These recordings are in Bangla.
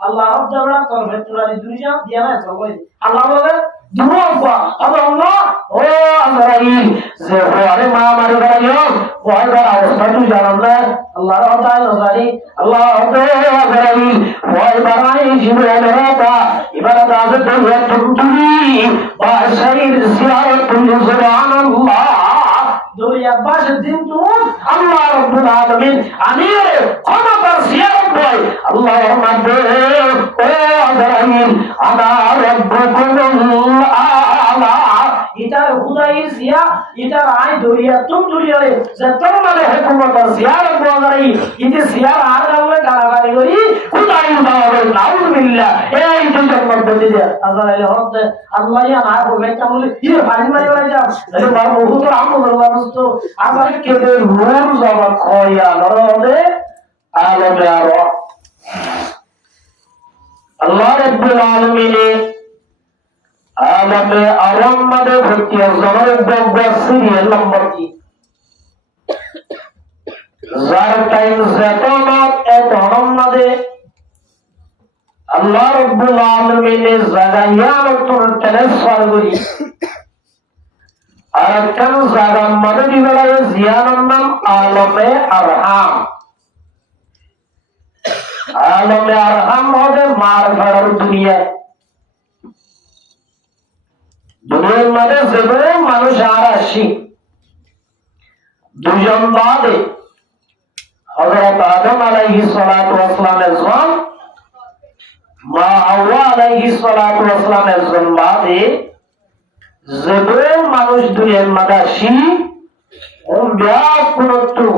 আল্লাহ রাব্বুল তোর ভেতরে দুনিয়া দিয়া না সবাই আল্লাহ বলে দুরবা আল্লাহ ও আজরাইল যে আরে মা মারি গেল ওই বড় অবস্থা তুই জানো না আল্লাহ রাব্বুল জানি আল্লাহ আজরাইল ওই বারাই জিবরাইল রাতা ইবাদত আছে তুমি বাসাইর জিয়ারত তুমি সুবহানাল্লাহ দুনিয়া বাসে দিন তুমি আল্লাহ রাব্বুল আলামিন আমি ক্ষমতার জিয়ারত ভাই আল্লাহর মাঝে ও আজরাইল আনা রাব্বুকুম আলা ইতার হুদাই জিয়া ইতার আই দুনিয়া তুম দুনিয়ারে যে তোমাদের হুকুমতার জিয়ারত বজাই ইতি জিয়ার আর গালে গালাগালি করি খুদাই দাওয়ার নাউজুবিল্লাহ এই দুজন মধ্যে দিয়ে আজরাইল হতে আল্লাহ ইয়া না বলে কেমন ইয়ে বাড়ি মারি বাড়ি যা আরে বাবা বহুত আমল মানুষ তো আবার কেটে রোজ জবাব খয়া নরদে আলমে আরো আল্লাহ রাব্বুল আলামিন আলমে আরম মধ্যে ভর্তি জমার বড় সিরিয়াল নম্বর কি যার টাইম জাকাত এত মধ্যে আল্লাহ রাব্বুল আলামিন জাগাইয়া তোর ট্রান্সফার করি আর কেন জাগা মধ্যে দিবেলায় জিয়ানের নাম আলমে আরহাম আলমে আরহাম হবে মার ঘরের দুনিয়ায় দুনিয়ার মধ্যে যেভাবে মানুষ আর আসি দুজন বাদে হযরত আদম আলাইহিস সালাতু ওয়াস সালামের জন মা হাওয়া আলাইহিস সালাতু ওয়াস সালামের জন বাদে যেভাবে মানুষ দুনিয়ার মধ্যে আসি ওম ব্যাকুনতু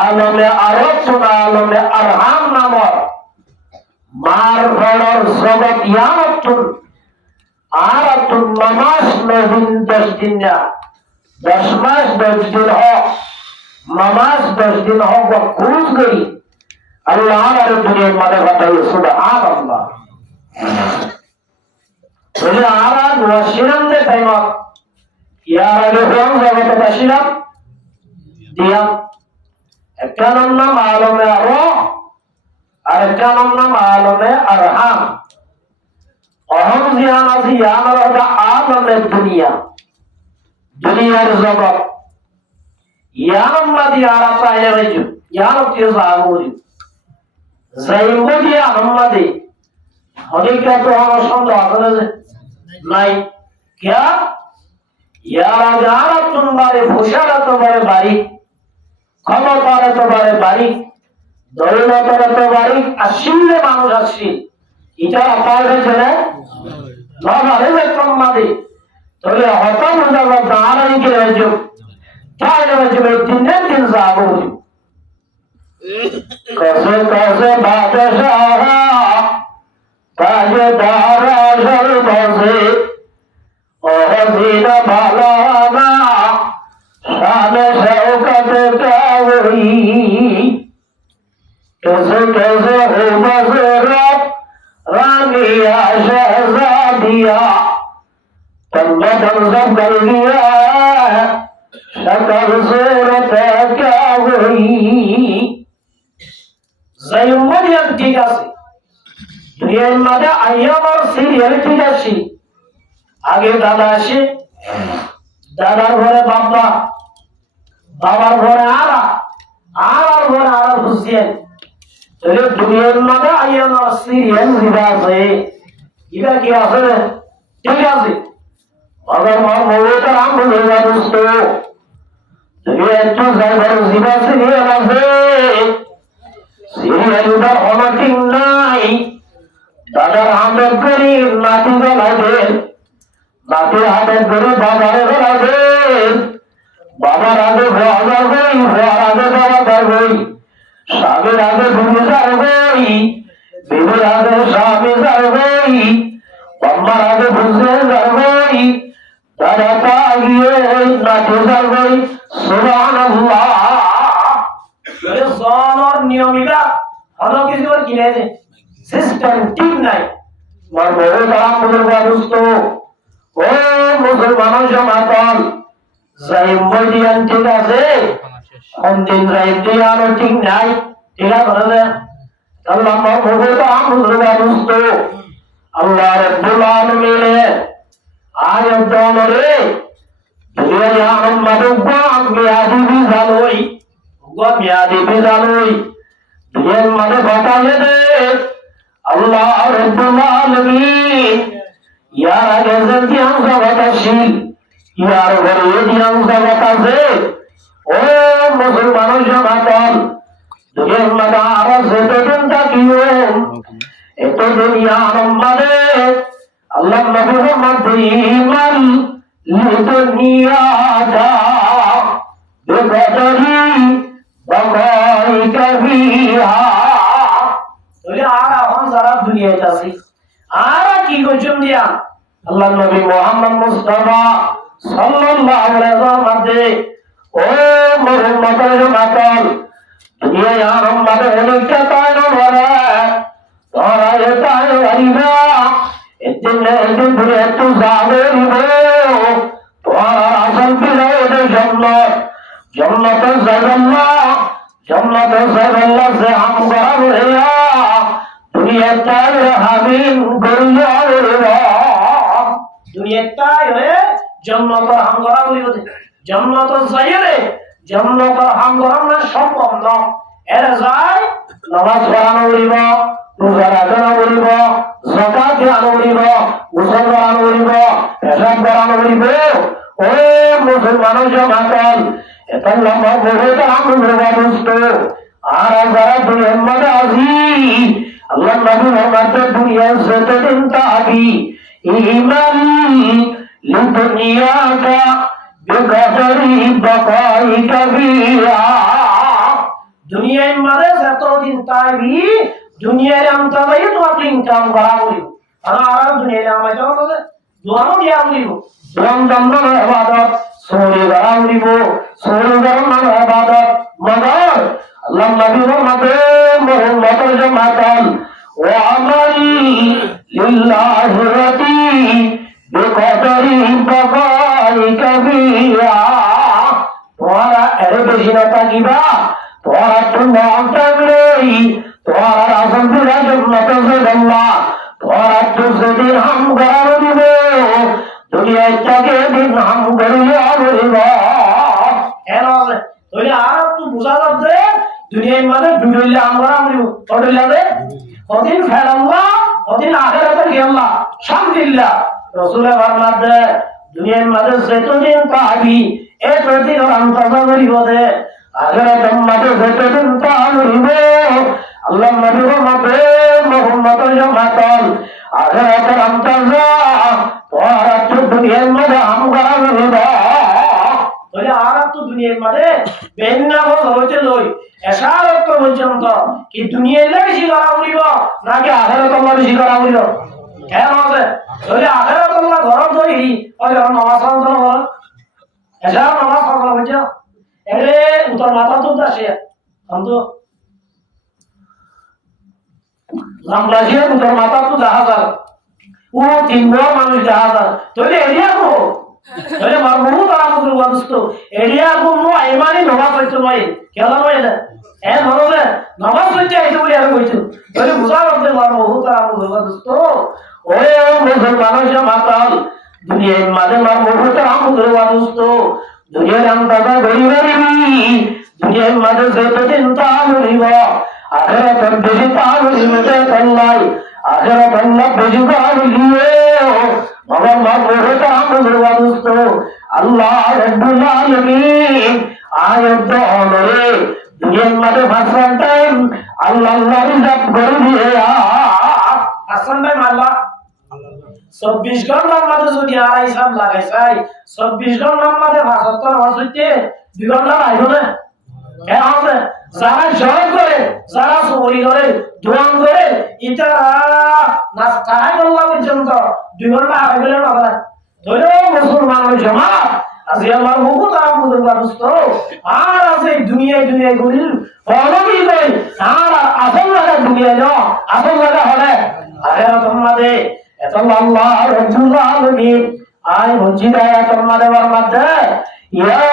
আলমে আরব আলমে আরহাম নামক মার ঘরের জগৎ ইয়ামতুন আর তুম মাস নহিন 10 দিন না 10 মাস 10 দিন হোক মাস 10 দিন হোক বা খুঁজ গই আল্লাহ আর দুনিয়ার মধ্যে বাতাই সুবহানাল্লাহ বলে আর ওয়াসিরাম দে টাইম ইয়ার আগে কোন জগতে বাসিরাম দিয়া একটা নাম আলমে আরব আর একটা নাম আলমে আরহাম অহম জিয়ান আছে ইয়ানার হচ্ছে আলমের দুনিয়া দুনিয়ার জগৎ ইয়ানম মাদি আরা চাইলে হয়েছে ইয়ানম তিয়ে জাগরি জাইম্বদি আহম্মদি হদিকা তো আমার সন্দেহ আছে নাই क्या ইয়ারা যারা তোমারে ফুশারা তোমারে বাড়ি ক্ষমতার তোমারে বাড়ি দৌলতের তো বাড়ি আসলে মানুষ আসছিল এটা আপার হয়েছে না বাবারে বেতন মাদি তবে হঠাৎ যাবো দাঁড়াই কে হয়েছে তাহলে হয়েছে দিনের দিন যাবো কসে কসে বাদশাহ তাজদার আসল বসে অহদিন ভালো না শানে শৌকত কাবরি कैसे कैसे हो बसरत रानिया शहजादिया तन्ने सब कर दिया शक्ल सूरत क्या हुई जयमरियम ठीक আছে দুনিয়ার মধ্যে আইয়াম আর সিরিয়াল ঠিক আছে আগে দাদা আসে দাদার ঘরে বাবা বাবার ঘরে আরা আর ঘরে আরা হুসেন তাহলে দুনিয়ার মধ্যে আইয়াম আর সিরিয়াল জিবা আছে ইবা কি আছে ঠিক আছে अगर मां बोले तो हम बोलेगा दोस्तों ये तो ज़ाहिर जिबा सीरियल আছে সিরিয়াল উদার হলো ঠিক নাই দাদার হাতের করি নাতি গলাবে নাতির হাতের করি বাবারে গলাবে বাবার আগে ভোয়ার গই ভোয়ার আগে বাবার গই স্বামীর আগে বিবি যার গই বিবির আগে স্বামী যার গই বাবার আগে বুঝে যার গই দাদা পাগিয়ে নাতি যার গই সুবহানাল্লাহ ये ज़ोन और नियमिका हलों किसी और किने थे सिस्टम ठीक नहीं और मेरे बाप मुझे दोस्तों ओ मुसलमानों जमाताल ज़ाइम्बदियान ठीक है से हम दिन ज़ाइम्बदियान और ठीक नहीं ठीक है बरले আল্লাহ মাহবুব আমুল বাবুস্ত আল্লাহ রাব্বুল আলামিন আয়াত দনরে দুনিয়া জাহান মাদুবা মিয়াদি বিজালই গো মিয়াদি বিজালই দুনিয়ার মাঝে বাতায়ে দে আল্লাহ রাব্বুল আলামিন ইয়ার আগে দিয়ান বাতাসি ইয়ার ঘরে দিয়ান বাতাসে ও মুসলমান জমাতল দুনিয়ার মাঝে আরো যতদিন থাকিও এত দুনিয়া আমারে আল্লাহ নবী মুহাম্মদ ইমান লিদুনিয়া দা বেগদরি বাগাই কবিহা তাহলে আর এখন সারা দুনিয়াতে আছে আর কি কইছেন দিয়া আল্লাহ নবী মুহাম্মদ মুস্তাফা সাল্লাল্লাহু আলাইহি ওয়াসাল্লাম ও মুহাম্মদের জমাতল দুনিয়া আর আমারে অনেকটা তাইনো বলে তোরা এটাই আইবা এদিনে এদিন ধরে তো যাবে তোরা আসল বিরাদের জান্নাত জান্নাত জান্নাত সে হাম করাবো দুনিয়াটাই হামিম করিয়া দুনিয়াটাই হয়ে জান্নাত হাম করাবো জান্নাত যাইরে জান্নাত হাম করানো সম্ভব না এর যায় নামাজ পড়ানো বলিব রোজা রাখানো বলিব যাকাত দান বলিব গোসল করানো বলিব পেশাব করানো বলিব ও মুসলমান জমাতল এত লম্বা বহুত আমল বাবুস্ত আর যারা দুনিয়ার মধ্যে আছি আল্লাহ নবী মুহাম্মদ দুনিয়ার যতদিন থাকি ঈমান লিদুনিয়াকা বিকদরি বাকাইকা বিহা দুনিয়ার মধ্যে যতদিন থাকি দুনিয়ার অন্তরে তোমাকে ইনকাম করা বলিব আর দুনিয়ার আমায় যাওয়া দোয়ানো দিয়া বলিব দোয়ান দন্দন ইবাদত সৌরি করা বলিব সৌরি করার ইবাদত মগর আল্লাহ নবী মুহাম্মদ জামাতাল ওয়া আমাল লিল্লাহি রাতি বিকদরি বাকাইকা বিহা তোরা এর বেশি না থাকিবা তোরা তো নাম টাইমলেই তোরা আসল বিরাজন মত জল্লা তোরা তো সেদিন হাম করানো দিব দুনিয়ায় তাকে দিন হাম করিয়া বলিব কেন তাহলে আর তুই বুঝা যাচ্ছে দুনিয়ার মাঝে ডুবলে আমরা বলিব তডলে কদিন ফেরাল্লাহ কদিন আখিরাতে গেল্লা শান্তিল্লাহ রাসূলের ফরমাতে দুনিয়ার মাঝে যতদিন পাবি এতদিন অন্তত করিব দে আখিরাতের মাঝে যতদিন পাবি আল্লাহ নবী মুহাম্মদ জামাতাল আখিরাতের অন্তত তোরা তো দুনিয়ার মাঝে হাম করা বলিব তাহলে আর তো দুনিয়ার মাঝে বেন্না হইতে লই এশারত পর্যন্ত কি দুনিয়ার বেশি করা বলিব নাকি আখিরাত আল্লাহ বেশি করা বলিব কেন আছে তাহলে আখিরাত আল্লাহ ঘর ধরি ওই নামাজ পড়া বল এশার নামাজ পড়া হইছে এরে উত্তর মাথা তো দাসে তো লামলাজিয়া উত্তর মাথা তো জাহাজার ও তিনবার মানুষ জাহাজার তাহলে এরিয়া কো তাহলে মারমু তারা মুদ্র বাদস্ত এরিয়া কো নো আইমানি নামাজ পড়তে নয় কেলা নয় এটা এ ধরলে নামাজ পড়তে আইতে বলি আর কইছো তাহলে বুঝা করতে মারমু তারা মুদ্র বাদস্ত ও মুসলমান জামাতাল দুনিয়ার মাঝে মারমু তারা মুদ্র বাদস্ত দুনিয়ার আমদাদা গরি গরি দুনিয়ার মাঝে যতদিন তাহলিব আখিরাতের বেশি তাহলিব তাল্লাই আখিরাত আল্লাহ বেশি তাহলিব মগর মাহবুব তাহলিব বাদস্ত আল্লাহ রাব্বুল আলামিন আয়াত দনরে দুনিয়ার মাঝে ভাষণ টাইম আল্লাহ আল্লাহ রিজার্ভ করে দিয়ে ভাষণ টাইম আল্লাহ 24 ঘন্টার মধ্যে যদি আর হিসাব লাগাই চাই 24 ঘন্টার মধ্যে 75 মাস হইতে 2 ঘন্টা আইব না হ্যাঁ আছে যারা জয় করে যারা চুরি করে দোয়ান করে ইতারা নাস্তায় আল্লাহ পর্যন্ত 2 ঘন্টা আইবলে না ধরে মুসলমান জামাত আজি আমার বহুত আমুদের বাদস্ত আর আছে দুনিয়ায় ঘুরি ফলবি কই আর আসল লাগা দুনিয়া ন আসল লাগা হলে আখিরাতের মধ্যে এত আল্লাহ রাব্বুল আলামিন আই হজিরায়া তোমাদের মধ্যে ইয়া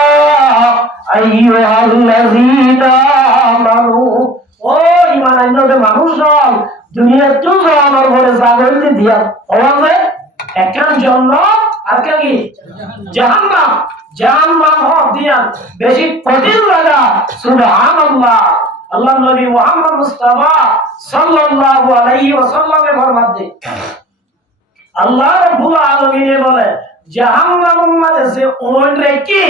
আইয়ুহাল্লাযীনা আমানু ও ও ইমান আইনতে মানুষ হল দুনিয়া তো আমার ঘরে জাগরিতে দিয়া হবে একখান জন্য আর কি জাহান্নাম জাহান্নাম হক দিয়া বেশি কঠিন লাগা সুবহানাল্লাহ আল্লাহ নবী মুহাম্মদ মুস্তাফা সাল্লাল্লাহু আলাইহি ওয়াসাল্লামের ফরমাতে আল্লাহ রাব্বুল আলামিন বলে জাহান্নামের মধ্যে সে ওন রেখে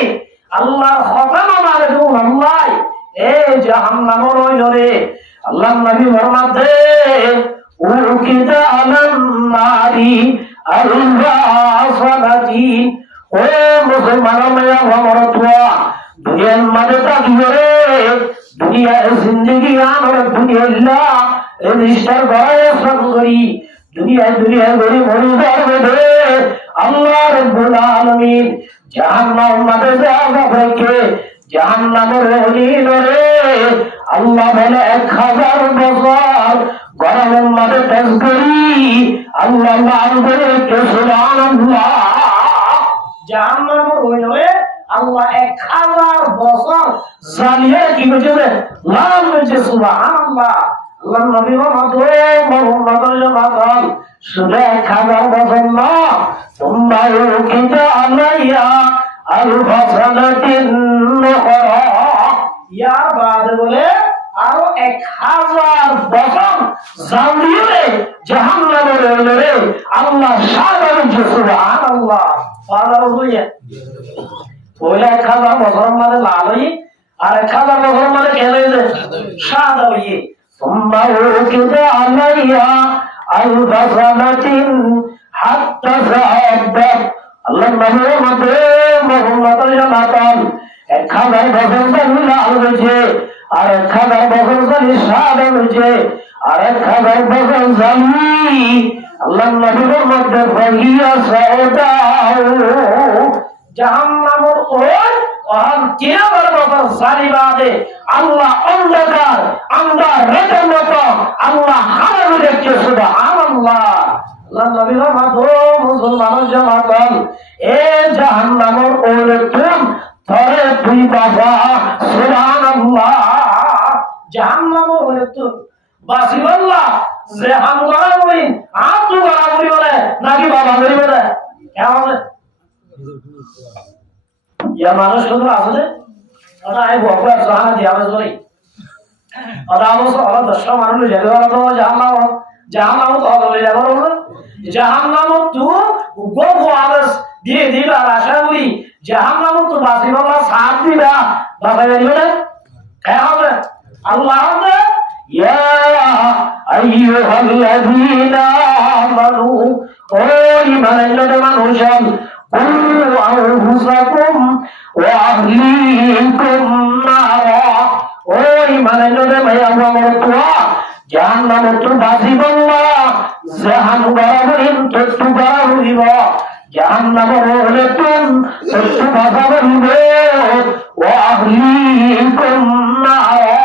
আল্লাহর হুকুম মানে আল্লাহ এই জাহান্নামের ওই ধরে আল্লাহ নবী ফরমাতে উরকিদা আলান নারি আল-রাসাদাতি ও মুসলমান মেয়া ভমরতুয়া দুনিয়ার মধ্যে থাকিবে দুনিয়ার জিন্দেগি আমার দুনিয়াল্লা রেজিস্টার করায় সঙ্গরি দুনিয়া গরি মরি যাবে আল্লাহ রাব্বুল আলামিন জাহান্নাম মধ্যে জায়গা রেখে জাহান্নামের ওলিরে আল্লাহ বলে 1000 বছর গরমের মধ্যে টেস করি আল্লাহ নাম করে সুবহানাল্লাহ জাহান্নামের ওলিরে আল্লাহ 1000 বছর জ্বালিয়ে কি করছে লাল করছে সুবহানাল্লাহ আল্লাহ নবী মুহাম্মদ জামাতাল শুধু 1000 বছর না তোমরা কিতা আলাইয়া আল ফাসালাতিন নুহরা ইয়া বাদ বলে আরো 1000 বছর জ্বালিয়ে জাহান্নামের ওলিরে আল্লাহ সাদর সুবহানাল্লাহ ফাদার বলিয়া ওই 1000 বছর মানে লাল হই আর 1000 বছর মানে কেনে যে সাদা হই তোমরা কিতা আলাইয়া আল ফাসালাতিন হাত্তা সাহাবাত আল্লাহ নবী মুহাম্মদ জামাতাল 1000 বছর ধরে লাল হয়েছে আর 1000 বছর ধরে সাদা হয়েছে আর 1000 বছর জানি আল্লাহ নবীর মধ্যে ফাহিয়া সাউদা জাহান্নামের ওই আর কিয়ামতের বছর জালিবাদে আল্লাহ অন্ধকার আমরা রেতের মতো আল্লাহ হারাম রেখে সুবহানাল্লাহ আল্লাহ নবী মুসলমান জামাতাল এ জাহান্নামের ওই তুম ধরে তুই বাবা সুবহানাল্লাহ জাহান্নামের ওই তুম বাসিবাল্লাহ জাহান গরাবি আত গরাবি বলে নাকি বাবা গরি বলে কেমন ইয়া মানুষ কত আছে ওটা আই বকরা জাহান দিয়া বলি ওটা আমস ওরা 10 মানুষ যেতে পারে তো জাহান্নাম তো হবে যাবে না জাহান্নাম তো গো আওয়াজ দিয়ে দিবা আশা করি জাহান্নাম তো বাসিবাল্লাহ সাথ দিবা বাসায় যাবে না কেন হবে আল্লাহ ইয়া আইয়ুহাল্লাযীনা আমানু ও ঈমানদার মানুষজন কুলু আনফুসাকুম ওয়া আহলিকুম নারা ও ঈমানদার ভাইয়া জাহান্নাম তো বাসিবাল্লাহ জাহান্নামের তো বাড়িব জাহান্নামের হলে তো বাড়িব ওয়া আহলিকুম নারা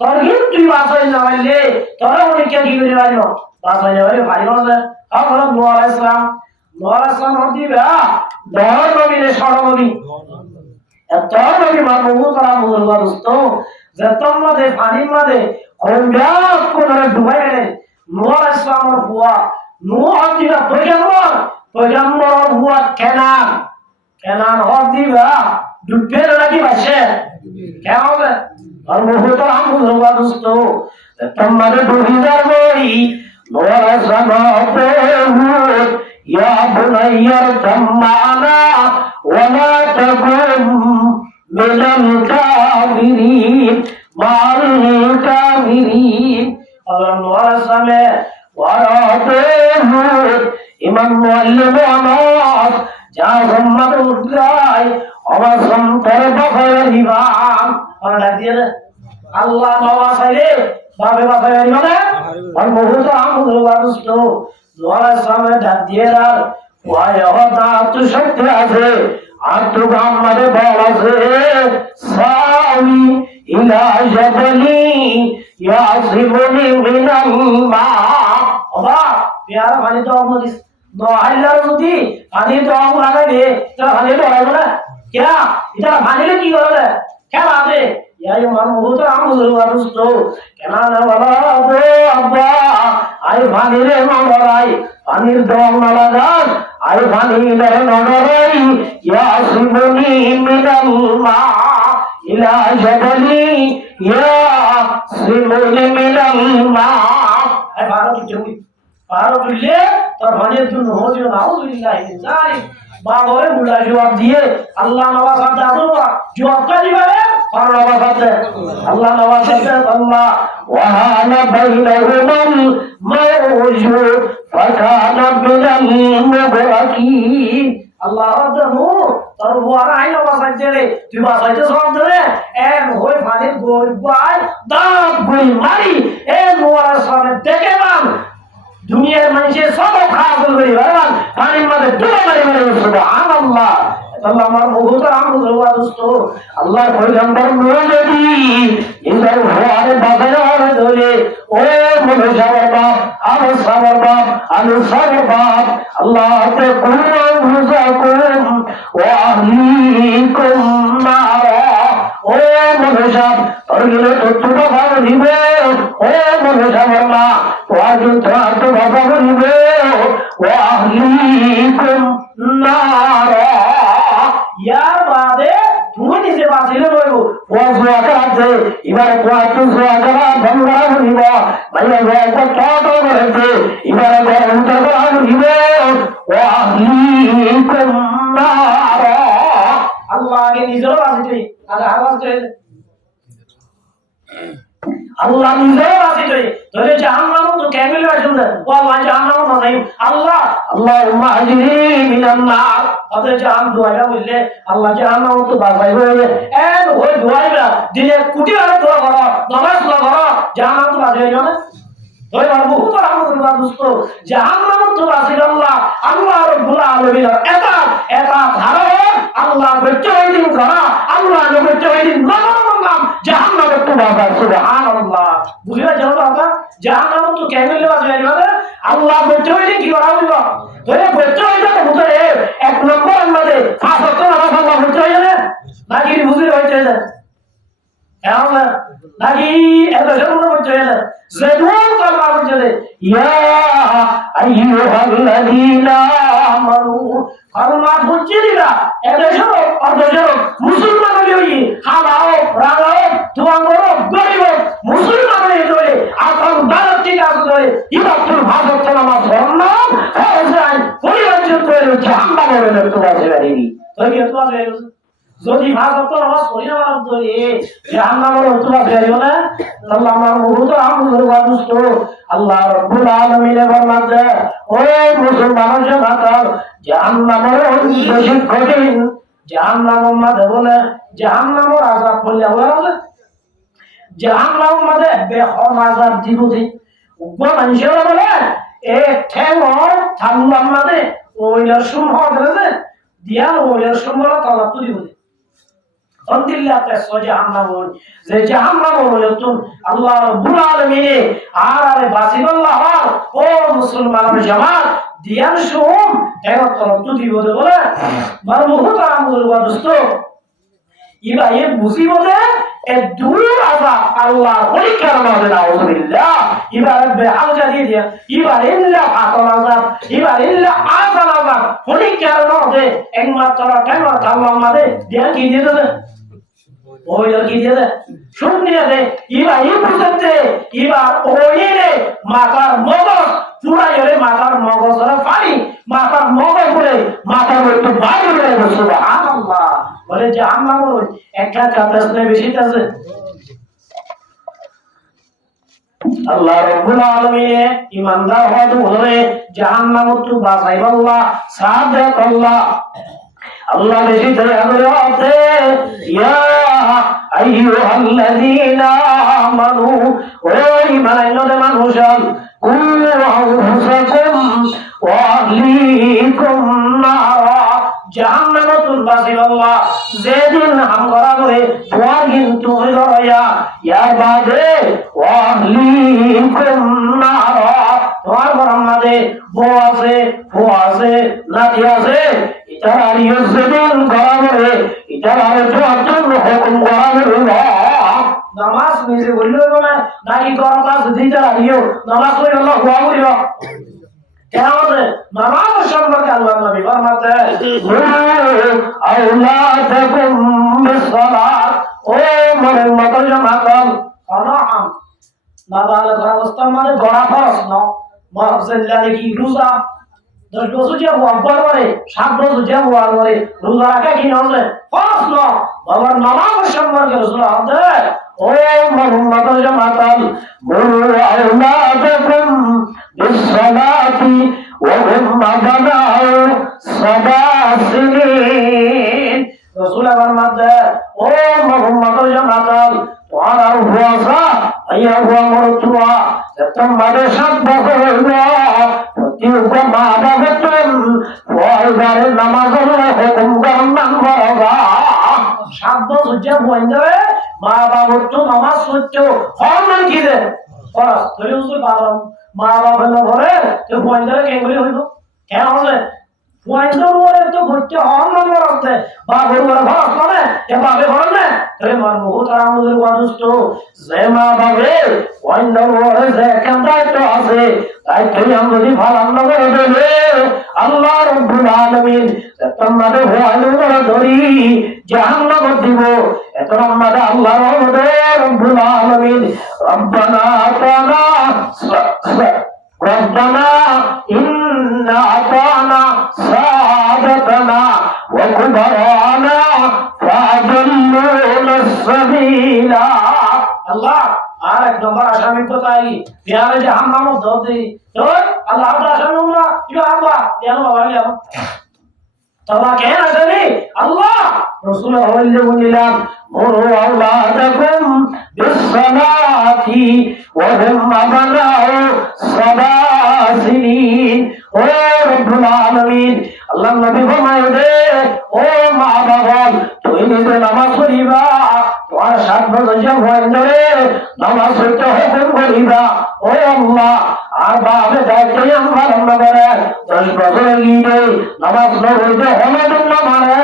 তোর তুই বাসায় যাইলে তোরা অনেক কি করে পারিব বাসায় যাইলে পারিব না হযরত নূহ আলাইহিস সালাম দিবা দহর নবীর সরনবী এত নবী মানুষ তারা মুরবা দোস্ত যে তোমাদের পানির মধ্যে কোনটা করে ডুবাই গেলে নূহ আলাইহিস সালামের বুয়া নূহ দিবা পয়গম্বর বুয়া কেনান হক দিবা ডুবে লাগি বাসে কেমন আর বহুত মুরবা দোস্ত তোমাদের ডুবি যাবই নূহ আলাইহিস সালাম ইয়া বুনাইয়া তামানা ওয়ালা তাকুম মিনাল কাফিরিন মাল কাফিরিন আল্লাহ নূহ আলাইহিস সালাম ওয়ারাতে ইমাম মুআল্লিম আমাদ যা সম্মাদ উদ্রাই আমার সন্তর বাফায় ইমাম আর দিয়ে আল্লাহ বাবাসাইলে বাবে বাফায় ইমাম আর বহুত আমুল দুষ্ট দোয়ার সামনে ডাক দিয়ে আর ওয়ায় হতা তো শক্তি আছে আর তো আমাদের বল আছে সামি ইলা জাবালি ইয়াসিমুনি মিনাল মা ওবা প্যার পানি তো আমদি নহাইলার যদি পানি তো আম লাগাবে তো পানি তো হবে না क्या इधर पानी ले की करे क्या बात है ইয়া ইমান মুহূর্তে আমল ওয়ারুস্ত কেনানা ওয়ালা দো আব্বা আই ভানিরে নড়াই পানির দম লাগান আই ভানিরে নড়াই ইয়া সিমনি মিনাল মা ইলা জাবালি ইয়া সিমনি মিনাল মা আই ভারত জমি ভারত দিলে তোর ভানির জন্য হজিও নাউজুবিল্লাহি মিন যালিক বাবারে মুলা জবাব দিয়ে আল্লাহ নওয়াজ দাদু জবাব কাজি ভাবে আর নওয়াজ আছে আল্লাহ নওয়াজ আছে আল্লাহ ওয়া হানা বাইনাহুমাল মাউজু ফাকানা মিনাল মুবরাকিন আল্লাহ রাদহু তোর ওয়ার আই নওয়াজ আছে রে তুই বাসাইতে সব ধরে এন হই মানে গোল বাই দাব গুই মারি এ নোয়ার সামনে দেখে নাম দুনিয়ার মানুষের সব খারাপ করে বারবার পানির মধ্যে ডুবে মারি মারি সুবহানাল্লাহ আল্লাহ আমার বহুত আমল দোস্ত আল্লাহর পয়গম্বর নবী ইন্দার হওয়ারে বাজারে ধরে ও মুশাওয়ার বাপ আবু সাওয়ার বাপ আলু সাওয়ার বাপ আল্লাহ তে কুরআন হুজাকুম ওয়া আহলিকুম নারা ও মুশাব অরগিলে তো বাবা দিবে ও মুশাওয়ার মা ওয়াজুন তো বাবা দিবে ওয়া আহলিকুম নারা ইয়ার বাদে তুমি নিজে বাঁচিলে বলবো ওয়া আছে এবারে কোয়াটু সোয়াগরা বন্ধরা হইব ভাইয়া একটা টটো করেছে এবারে উত্তর করা হইব ওয়া আহলিকুম নারা আল্লাহ আগে নিজেও বাঁচিতে আগে আওয়াজ করে আল্লাহ নিজেও বাঁচিতে ধরে জাহান্নাম তো কেমন আসলে ও আল্লাহ জাহান্নাম নাই আল্লাহ আল্লাহুম্মা আজরি মিনান নার আদে জাহান দোয়া বললে আল্লাহ জাহান্নাম তো বাঁচাইবে এন ওই দোয়াইবা দিনে কোটি বার দোয়া করো নামাজ করো জাহান্নাম তো বাঁচাইবে না ওই আর বহুত আলহামদুলিল্লাহ দোস্ত জাহান্নাম তো বাঁচাই আল্লাহ আল্লাহ রাব্বুল আলামিন এটা ধারণ আল্লাহ বেচইদিন করা আল্লাহ বেচইদিন নাম জাহান্নাম তো বাঁচাই সুবহানাল্লাহ বুঝিলা জানো বাবা জাহান্নাম তো কেমন বাঁচাইবে আল্লাহ বেচইদিন কি করা হইলো তোরে বেচইদিন তো বুঝে এক নম্বর আমাদের পাঁচ ওয়াক্ত নামাজ আল্লাহ বেচইদিন নাকি বুঝিলে হইছে না এমন নাকি এত জন্য বেচইদিন জেদুন আল্লাহ বেচইদিন ইয়া আইয়ুহাল্লাযীনা আমানু আল্লাহ বুঝিলা এদেশে অদেশে মুসলমান হই হালাও রাগাও তুয়াঙ্গরো গরিব মুসলমান হই আপন ভারত থেকে আসলে ইবাদতুল ভারত নামাজ পড়লাম হ্যাঁ পরিবর্তন করে জাহান্নাম বলে তো আছে গাড়ি তো কি তো আছে যদি ভারত নামাজ পড়ি না মানে তো জাহান্নাম বলে তো আছে না আল্লাহ আমার বহুত আমল দোস্ত আল্লাহ রাব্বুল আলামিনের ফরমাতে ওই মুসলমানের মাথা জাহান্নামের বেশি কঠিন জাহান্নামের মধ্যে বলে জাহান্নামের আযাব বললে বলে জাহান্নামের মধ্যে বেহম আযাব দিবতি উগ্র মানুষেরা বলে এ ঠেঙর থামলাম মধ্যে ওইটার সমূহ ধরেছে দিয়াল ওইটার সমূহ তলাপ তুলি বলে অন্তিল্লাতে জাহান্নাম যে জাহান্নাম বলে তুমি আল্লাহ রাব্বুল আলামিন আর বাসিবাল্লাহ ও মুসলমানের জামাত দিয়াল শুম এর তলাপ তুলি বলে মার বহুত আমল দোস্ত ইবা এ মুসিবতে এ দূর আযাব আল্লাহ পরীক্ষার মধ্যে নাউযুবিল্লাহ ইবারে বেহাল জানি দিয়া ইবারে ইল্লা ফাতাল আযাব ইবারে ইল্লা আযাব আযাব পরীক্ষার মধ্যে একমাত্র কেমন আল্লাহ মাদে দিয়া কি দিয়ে দেবে ওই কি দিয়ে দেবে শূন্য দে ইবা এই বুঝতে ইবা ওইরে মাথার মগজ পুরা এরে মাথার মগজরে পানি মাথার মগজ করে মাথার একটু বাইরে হয়ে গেছে সুবহানাল্লাহ বলে জাহান্নাম একটা কাতাস নেই বেশি আছে আল্লাহ রাব্বুল আলামিন ইমানদার হয়ে জাহান্নাম তো বাঁচাইবাল্লাহ সাদেক আল্লাহ আল্লাহ বেশি দয়া করে আছে ইয়া আইয়ুহাল্লাযীনা আমানু ওই মালাইনদের মানুষাল কুল্লু আনফুসাকুম ওয়া আহলিকুম নারা জাহান্নামাতুল বাসিবাল্লাহ যেদিন হাম করা করে তোমার কিন্তু হইয়া ইয়ার বাদে ওয়া আহলিকুম নারা তোমার ঘরের মধ্যে বউ আছে ফুয়া আছে নাতি আছে ইতারা যেদিন করা করে ইতারা তোমার জন্য হুকুম করা হবে নিজে বলল না নাকি করা কাজ দিতে লাগিও নামাজ পড়ি আল্লাহ হুয়া করিও কেমন নামাজ সম্পর্কে আল্লাহ নবী ফরমাতে আওলাদাকুম বিসসালাত ও মনের মত জামাতাল আনাম নাবালক অবস্থা মানে গড়া ফরজ ন মহসেল্লালে কি রোজা 10 বছর যে ওয়াকবার করে 7 বছর যে ওয়ার করে রোজা রাখা কি নয় ফরজ ন বাবার নামাজ সম্পর্কে রাসূল আদেশ ও মুহাম্মদ জামাতাল মুরু আওলাদাকুম বিসসালাতি ওয়া হুম আবনাউ সাবাসিন রাসূল ফরমাতে ও মুহাম্মদ জামাতাল তোমার হুয়াসা আইয়া হুয়া মরতুয়া তোমার 7 বছর হইল প্রতিউক মা বাবাতুন ওয়াইবারে নামাজ হুকুম করমান বড়গা 7 বছর যে বন্ধে মা বাবার তো নামাজ পড়তো হরমান কি দে ফরজ তলে উসুল বাবা মা বাবা না বলে তো বন্ধে কেঙ্গুলি হইব কেন হবে বন্ধের ওরে তো পড়তে হরমান বড়তে বাবার ওরে ফরজ মানে এ বাবে ফরজ না তবে মান মুহতারাম মুদের ওয়াজুস্ত যে মা বাবে বন্ধের ওরে যে কেন দায়িত্ব আছে তাই তুই যদি ভালো না করে দেবে আল্লাহ রাব্বুল আলামিন তোমাদের ভয়ালু ধরি জাহান্নাম দিব এত আমাদের আল্লাহ রাব্বুল আলামিন রব্বানা ইন্না আতানা সাদাতানা ওয়া কুবরানা ফাজাল্লুনা সাবিলা আল্লাহ আর এক নম্বর আসামি তো তাই প্যারে জাহান্নাম দতে তো আল্লাহ আসামি না কি আব্বা কেন বাবা গেল তবা কেন আসেনি আল্লাহ রাসূল হইলে বলিলাম মুরু আওলাদাকুম বিসসালাতি ওয়া হুম আবনাউ সাবাসিন ও রব্বুল আলামিন আল্লাহ নবী ফরমায় দে ও মা বাবা তুই নিজে নামাজ পড়িবা তোমার 7 বছর যে বয়সে নামাজ পড়তে হুকুম করিবা ও আল্লাহ আর বাবা দায়িত্ব আমার আল্লাহ করে 10 বছর গিয়ে নামাজ না পড়তে হলো না মানে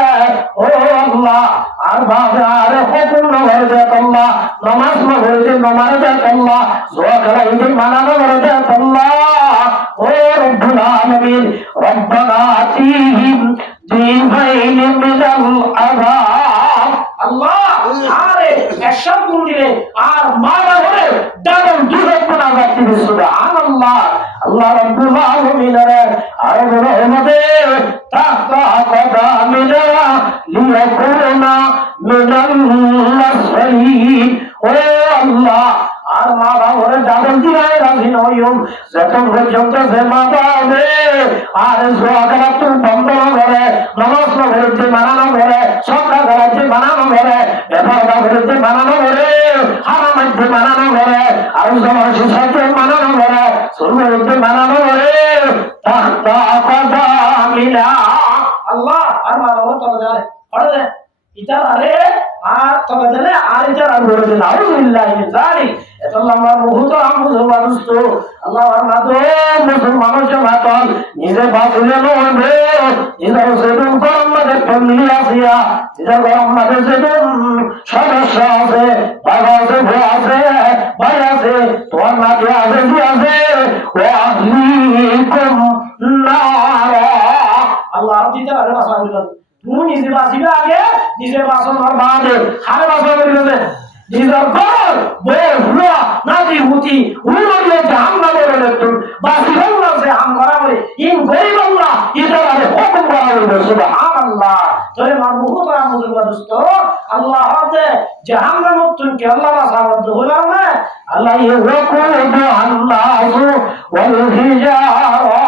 ও আল্লাহ আর বাবা আর হুকুম না হয়ে আল্লাহ নামাজ না পড়তে নামাজ আল্লাহ দোয়া করা ইনি মানানো করে আল্লাহ ও রব্বুল আলামিন রব্বানা আতিহিম দিফাইন মিনাল আযাব আল্লাহ আরে একশত গুণ দিলে আর মারা হলে ডাবল দুজন গুণ আযাব দিবে সুবহানাল্লাহ আল্লাহ রাব্বুল আলামিন আর রহমতে তাহতা কদামিনা লিয়াকুনা মিনাল নাসরিন ও আল্লাহ আর মা বাবার ডাবল দিলাই রাজি নয়ম যখন পর্যন্ত সে মা বাবা আর সোয়াগরা তুই বন্ধ করে নামাজ পড়তে মানানো করে সকাল গলাতে মানানো করে বেফারদা করতে মানানো করে হারামাইতে মানানো করে আর সমাজের সাথে মানানো করে সুরমতে মানানো করে তাহতা কদামিনা আল্লাহ আর মা বাবা তো জানে পড়ে ইতার আরে আর তবে জানে আর ইতার আর বলে দিন আউযুবিল্লাহি মিন যালিক এতল্লাহ আমার বহুত আমুল মানুষ তো আল্লাহ আর মাদো মুসলমান জামাতাল নিজে বাসলে নবে নিজে সেদুন আমাদের ফ্যামিলি আসিয়া নিজে আমাদের সেদুন সদস্য আছে বাবা আছে ভাই আছে ভাই আছে তোমার নাতি আছে কি আছে ওয়া আহলিকুম নার আল্লাহ দিতে আরে বাসা দিলেন তুমি নিজে বাসিবে আগে নিজে বাসন আর বাদে হারে বাসন করিবে নিজের ঘর বউ হুয়া নাতি হুতি উড়িয়ে জাহান্নাম বলে তুই বাসিবে না যে হাম করা বলে ইন গরিব আল্লাহ ইতারে হুকুম করা বলে সুবহানাল্লাহ তোরে মান বহুত আমুল দোস্ত আল্লাহ হাতে জাহান্নাম তুই কে আল্লাহ বাসাবদ হলো না আল্লাহ ইয়াকুদু আল্লাহু ওয়াল হিজারা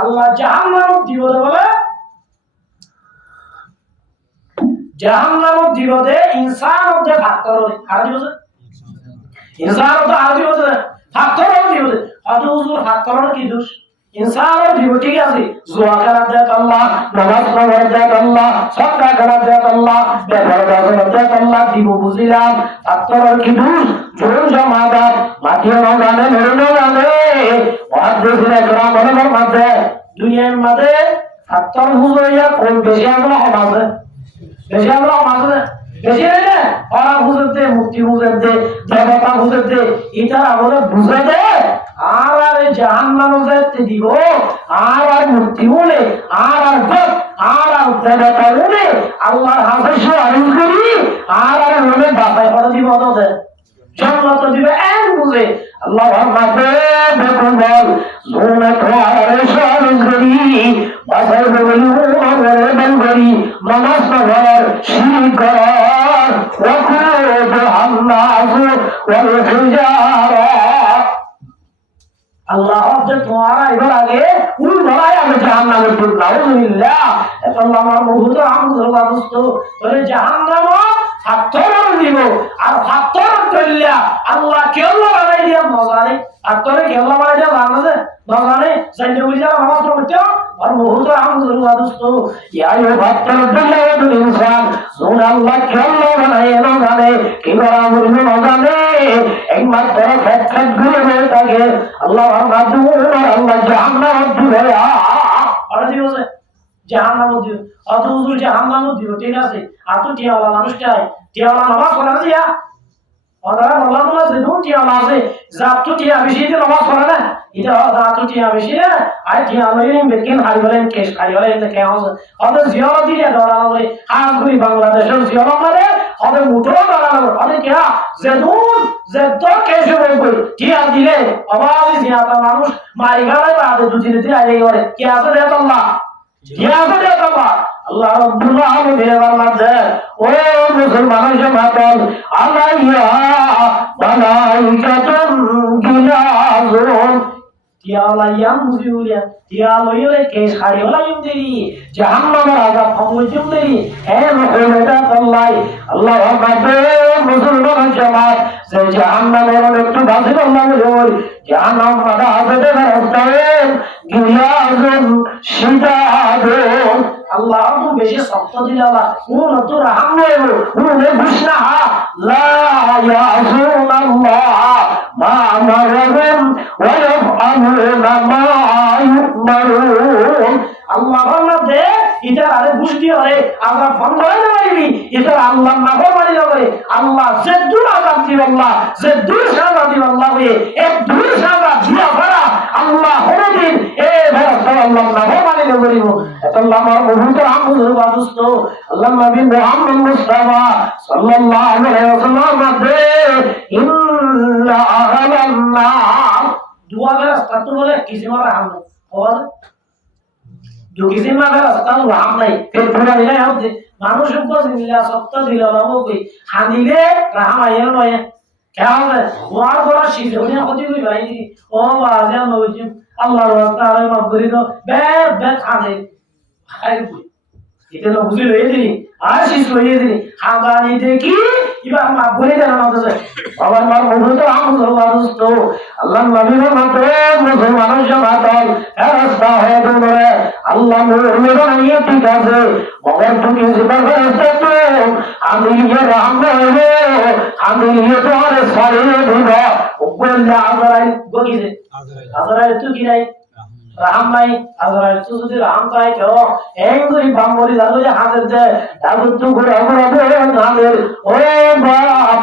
আল্লাহ জাহান্নাম দিব বলে জাহান্নাম দিবতে ইনসান হতে ফাক্তর আর দিবতে ইনসান হতে আর দিবতে ফাক্তর দিবতে আদু হুজুর ফাক্তর কি দোষ ইনসান দিব ঠিক আছে জোয়া করা দেয় আল্লাহ নামাজ পড়া দেয় আল্লাহ সাদকা করা দেয় আল্লাহ বেপরদা করা দেয় আল্লাহ দিব বুঝিলাম ফাক্তর কি দোষ জোর জমাদার মাটির গানে মেরুনো গানে মুহাদ্দিসিনে کرام বলেন মধ্যে দুনিয়ার মধ্যে ফাক্তর হুজুরিয়া কোন বেশি আমরা আছে বেশি আমরা মাঝে বেশি না ওরা বুঝতে মুক্তি বুঝতে দেবতা বুঝতে এটা আমাদের বুঝে দে আর জাহান্নাম যেতে দিব আর মুক্তি বলে আর দেবতা বলে আল্লাহর হাতে সুয়ারিশ করি আর মনে বাপায় করে দিব ওদের জান্নাত দিবে এন বুঝে আল্লাহর মাঝে বেকুল বল জোনে তোয়ারে সুয়ারিশ করি বাসায় বলি ওরে বল করি নামাজ পড়ার শিরিক করার ওয়াকুদ আল্লাহু ওয়াল হিজারা আল্লাহ যে তোমারা এবার আগে উল ধরাই আমি জাহান্নামে পড়ব নাউযুবিল্লাহ এটা আমার মুহুদ আমদুল্লাহ দোস্ত বলে জাহান্নাম ফাত্তর দিব আর ফাত্তর কইলা আল্লাহ কেউ বানাই দিয়া মজারে ফাত্তরে কেউ বানাই দিয়া জানাছে মজারে সাইনে বুঝা নামাজ পড়তে আর মুহুদ আমদুল্লাহ দোস্ত ইয়া ইয়া ফাত্তর দিল্লাহ ওয়াল ইনসান সুন আল্লাহ কেউ বানাই না জানে কি করা মুরমি না জানে একমাত্র ফেট ঘুরে বের থাকে আল্লাহ আল্লাহ জাহান্নাম দিবে আর দিবসে জাহান্নাম দিবে অত হুজুর জাহান্নাম দিবে ঠিক আছে আর তো টিয়াওয়ালা মানুষটাই টিয়াওয়ালা নামাজ পড়ে না দিয়া ওরা বললাম না যে দু টিয়াওয়ালা আছে জাত তো টিয়া বেশি দিয়ে নামাজ পড়ে না এটা জাত তো টিয়া বেশি না আর টিয়াওয়ালা বেকিন হারি বলেন কেশ হারি বলেন কে আছে ওদের জিয়ারত দিয়ে ধরা হবে আর দুই বাংলাদেশের জিয়ারত মানে ওদের মুঠো দাঁড়ানো ওদের কে যে দুন যে তো কেশে বই টিয়া দিলে আবার জিয়াতা মানুষ মারি গেলে বাদে দুদিন দিয়ে আইলে করে কি আছে রে আল্লাহ কি আছে রে আল্লাহ আল্লাহ রাব্বুল আলামিন বলছে ও মুসলমান জামাত আলাইয়া মালাইকাতুন গিলাজুন টিয়ালাইয়া মুজিউলিয়া টিয়ালইলে কে সারিওলা ইমদেরি জাহান্নামের আযাব ফমুজুমদেরি হে মুহাম্মদ আল্লাহ আল্লাহ আকবার মুসলমান জামাত যে জাহান্নামের একটু বাসি আল্লাহ বলে জাহান্নাম মাদা আযাবে রাস্তায় গিলাজুন শিদাদুন আল্লাহ তো বেশি শক্ত দিলালা কোন তো রহম নেব কোন ঘোষণা লা ইয়াসুনাল্লাহ মা আমারহুম ওয়া ইয়াফআলুনা মা ইউমারুন আল্লাহর মধ্যে এটা আরে বুঝতে হবে আমরা ফোন করে পারিবি এটা আল্লাহ না করে যাবে আল্লাহ যে দূর আযাব দিবে আল্লাহ যে দূর সাজা দিবে আল্লাহ এক দূর সাজা দিয়া করা আল্লাহ হরদিন এ ভরসা আল্লাহ না করে যাবে আল্লাহ আমার বহুতর আমল বাদুস্ত আল্লাহ নবী মুহাম্মদ মুস্তাফা সাল্লাল্লাহু আলাইহি ওয়াসাল্লাম মধ্যে ইন্না আহলান্না দুয়া রাস্তা তো বলে কিসিমার রাহম और जो किसी में अगर रास्ता राम नहीं फिर पूरा नहीं है हमसे मानुष को जिंदा सत्ता दिला लोगों को खानिले राम आया ना है क्या है वार बड़ा चीज है उन्हें खुद ही भाई जी ओ वाज़ नौजी अल्लाह ताला माफरी तो बे खाने हाय इतने लोग बुझे ले दी आज इस वजह से खागानी देखी इबार माफरी देना ना तो बाबा मार मुझे तो हम दोस्तों अल्लाह नबी ने माते मुसलमानों से बात है रास्ता है दोनों है अल्लाह मेरा नहीं है ठीक है मगर तुम किसी पर रास्ते तो आदि ये राम है आदि ये तो हमारे सारे भीगा ऊपर लाज़राइल गोगी से लाज़राइल तो की नहीं রাম নাই আজরাইল তো যদি রাম চাই তো এঙ্গুরি বামরি দাদু যে হাতের দে দাদু তো ঘুরে ঘুরে নামের ও বাপ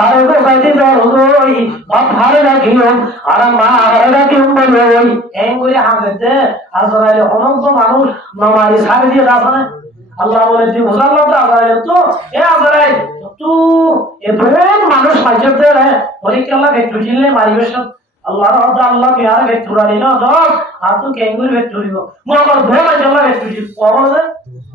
আরে তো গাইতে দরই বাপ হারে রাখিও আর মা হারে রাখিও বলে ওই এঙ্গুরি হাতের দে আজরাইল অনন্ত মানুষ নমারি সারি দিয়ে দাসনে আল্লাহ বলে তুই মুসলমান তো আজরাইল তো এ আজরাইল তু এ বহুত মানুষ সাহায্য দে পরীক্ষা লাগে তুজিলে মারিবে সব अल्लाह रब्बा अल्लाह प्यार के तुरानी ना दस आप तो केंगुर के तुरियो मगर दो में चला के तुरी पावर से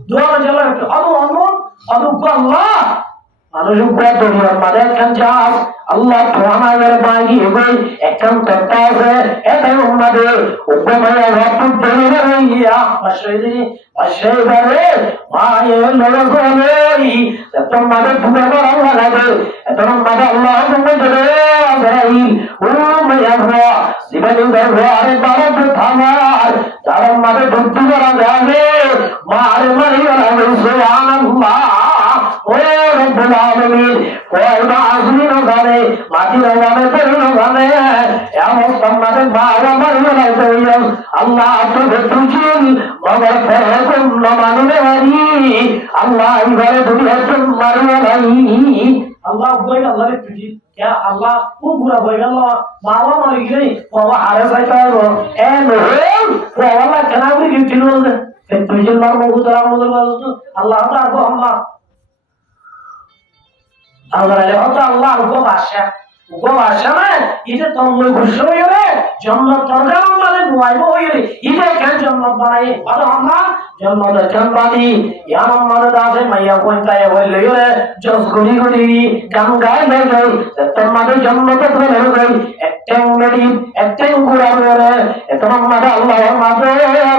दो में चला के अनु अल्लाह अनुजुग को दुनिया मदद kan jas Allah Tuhan agar bagi ibai ekam tertas ekam ummade ummaya waktu dengar asyidare maaye lolosoi tetam made dunia Allah lage tetam made Allah mujre azrail ummaya wa sibani garwa are barat thamar taram made dunia lage mare mari wala subhanallah ओ रब्बुल आलमीन ओ इबा आज़मीन गाने माटी गाने तेरे गाने या मुस्तमद बावा मरियो अल्लाह तो तुझिल मगर फरहम न मानने वाली আল্লাহ এবারে দুনিয়ার জন্য মারিও নাই আল্লাহ বই আল্লাহ তুই क्या अल्लाह को बुरा होएगा अल्लाह बाबा मर गई बाबा हारे साइता है ए नो वो वाला कनावरी की तिलवल दे तुझे मार मगु तरा मगु तो अल्लाह ताला को हम अल्लाह को बादशाह में इधर तुम लोग खुश हो रे जन्नत तरगाम वाले बुआई हो रे इधर क्या जन्नत बनाए अब हम जन्नत चंबादी यार हमारे दासे मैया को इनका ये बोल लियो रे जस गुड़ी काम गाय गई तुम्हारे जन्नत तो ले गई एक्टिंग गुड़ा रे इतना हमारा अल्लाह माते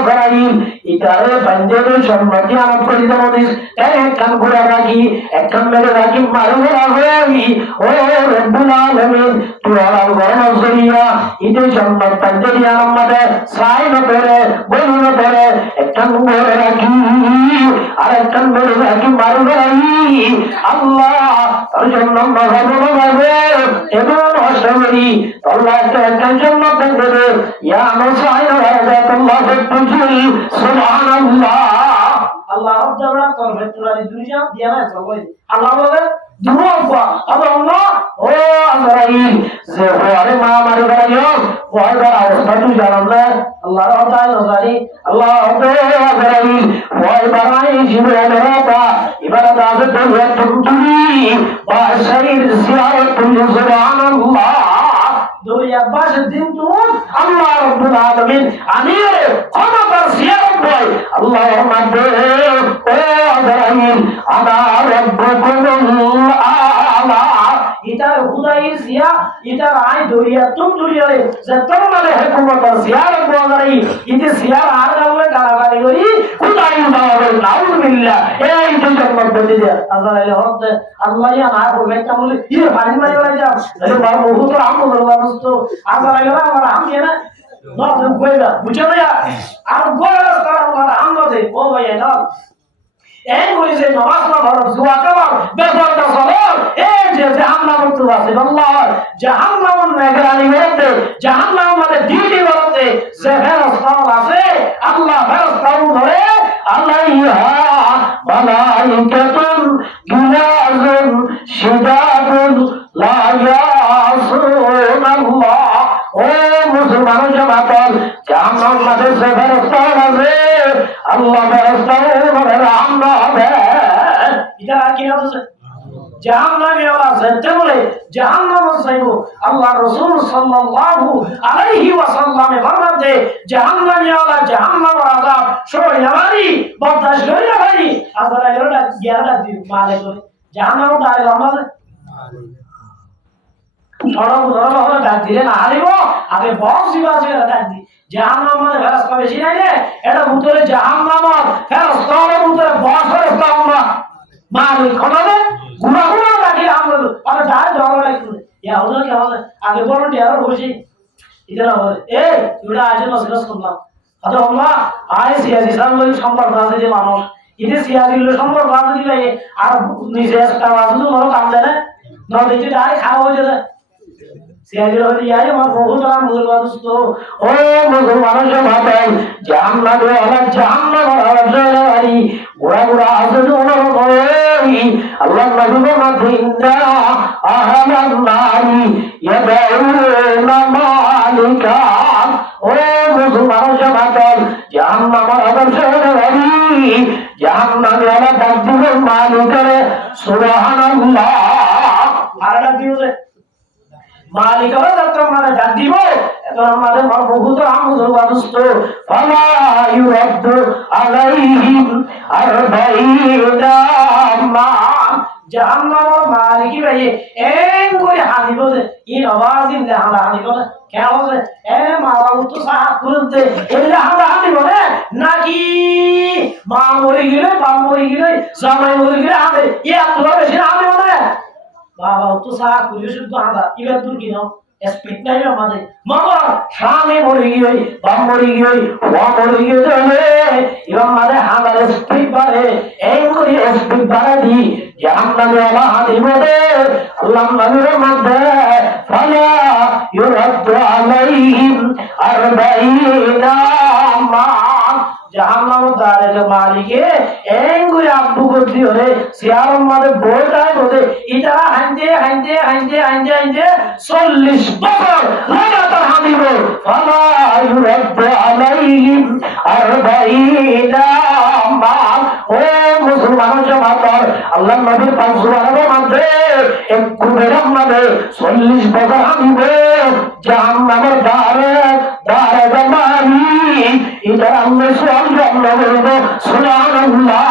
कराई इधर बंदे को जन्नत की आमद को इधर नोटिस एक काम गुड़ा राखी एक काम मेरे राखी मारो राखी ओ रब्बुल आलमीन तू आला गरम जरिया इधर जन्नत बंदे की आमद साई न तेरे बोल न तेरे एक काम मेरे राखी अरे एक काम मेरे राखी मारो राखी अल्लाह जन्नत महबूब है एवं हसरी अल्लाह के जन्नत बंदे या मसाई रहता अल्लाह तुझे सुभान अल्लाह अल्लाह रब जबड़ा तौर पे तुम्हारी दुनिया दिया ना सब अल्लाह बोले दुआ हुआ अब अल्लाह ओ अजराइल से अरे मां मारे भाइयों वो अगर अवस्था तू जानना अल्लाह रब ताला अल्लाह अजराइल वो इबाराई जिब्राइल रहता इबारत आज़त है तुमरी बाशरीर सियारत तुझे सुभान अल्लाह दोरी अब्बास दिन तू अल्लाह रब्बुल आलमीन अमीर खमतर सियारत भाई अल्लाह रहमत ओ अजराइल अना रब्बुकुम आला इधर खुदाई सिया इधर आई दोरिया तुम दोरिया रे जतन वाले हुकूमत सियारत को अजराइल इधर सियार आ गए कारागारी गरी खुदाई बाबा नाउज बिल्ला ए इधर जन्नत दे दिया अजराइल होत अल्लाह या ना को बेटा बोले ये पानी मारे वाला जा अरे बार बहुत राम को बरवा दोस्तों अजराइल हमारा हम ये ना ना तो गोएगा बुझे ना यार আর গোয়ের তারা আমার আমদে ও ভাই না এই বলি যে নামাজ না পড়ো দোয়া করো বেপরদা চলো এই যে জাহান্নাম তো আছে আল্লাহ জাহান্নাম মেঘরানি হতে জাহান্নাম মানে ডিউটি করতে যে ফেরেশতা আছে আল্লাহ ফেরেশতা ধরে আলাইহা মালাইকাতুন গিলাজুন শিদাদুন লা ইয়াসুনাল্লাহ ओ मुसलमानों जमात जहान्नाम में से फरिश्ता है अल्लाह फरिश्ता और राम नाम है इधर आके ना तो जहान्नाम में वाला सत्य बोले जहान्नाम से वो अल्लाह रसूल सल्लल्लाहु अलैहि वसल्लम ने फरमाते जहान्नाम में वाला जहान्नाम और अज़ाब शो हमारी बर्दाश्त करिए भाई अगर अगर 11 दिन माले को जहान्नाम दारे रामा সরব ধরো হলো ডাক দিলে না হারিব আগে বক্স দিবা আছে ডাক দি জাহান্নাম মানে ফেরেশতা বেশি নাই রে এটা ভিতরে জাহান্নাম আর ফেরেশতার ভিতরে বক্স ফেরেশতা আমরা মালিক খনালে গুড়া গুড়া লাগি আমরা আর ডাক ধরো লাগি ইয়া ওদের কি হবে আগে বড় টিয়ার বসি ইদারা হবে এই তুইরা আজ নসিরাস করলাম আচ্ছা আল্লাহ আয় সিয়াজি সামনে সম্পর্ক আছে যে মানুষ ইদে সিয়াজি লো সম্পর্ক আছে দিলে আর নিজে একটা বাজু মরো কাম দেয় না দেখি ডাই খাওয়া হয়ে যায় সিয়াজি রহমান ইয়াই আমার বহুত রাম মুসলমান দোস্ত ও মুসলমান সমাজ জাহান্নাম ওয়ালা জাহান্নাম ওয়ালা জাহারি গোরা গোরা আজু ওই আল্লাহ নবী মাদিনা আহলান নারি ইয়াদাউনা মালিকা ও মুসলমান সমাজ জাহান্নাম ওয়ালা জাহারি জাহান্নাম ওয়ালা দাদিব মালিকের সুবহানাল্লাহ আরেকটা দিওছে মালিকরা যত মানে ডাক দিব এত আমাদের বহুত আমুদুল ওয়াদুস্ত ফালা ইউরাদ্দু আলাইহিম আরবাইনা মা জাহান্নামের মালিকি ভাই এন করে হানিব যে এই আওয়াজ দিলে আমরা হানিব কেন যে এ মারা তো সাহা করতে এলে আমরা হানিব না নাকি মা মরে গেলে বাপ মরে গেলে জামাই মরে গেলে হাতে এত বেশি হানিব না বাবা তো সাহা করে শুধু আমরা এবার দূর কি নাও স্পিড নাই আমাদের মগর স্বামী মরে গিয়ে বাপ মরে গিয়ে ওয়া মরে গিয়ে চলে এবার আমাদের হামার স্পিড বাড়ে এই করে স্পিড বাড়া দি জাহান্নামে আল্লাহ দিবদে আল্লাহ নবীর মধ্যে ফালা ইউরাদ্দু আলাইহিম আরবাইনা মা জাহান্নাম তাআলা মালিকে এঙ্গুই আব্বু করতে হলে সিয়ারম মাঝে বইটাই বলে ইতারা হাইতে 40 বছর লাগাতার হাঁটিব ফালা ইউরাদ্দু আলাইহিম 40 মান। ও মুসলমান জামাতার আল্লাহর নবীর পাক সুবহানাল্লাহ মধ্যে একটু বেরাম মানে 40 বছর হাঁটিব জাহান্নামের দ্বারে জামানি এটা আমরা সুবহানাল্লাহ বলবো সুবহানাল্লাহ।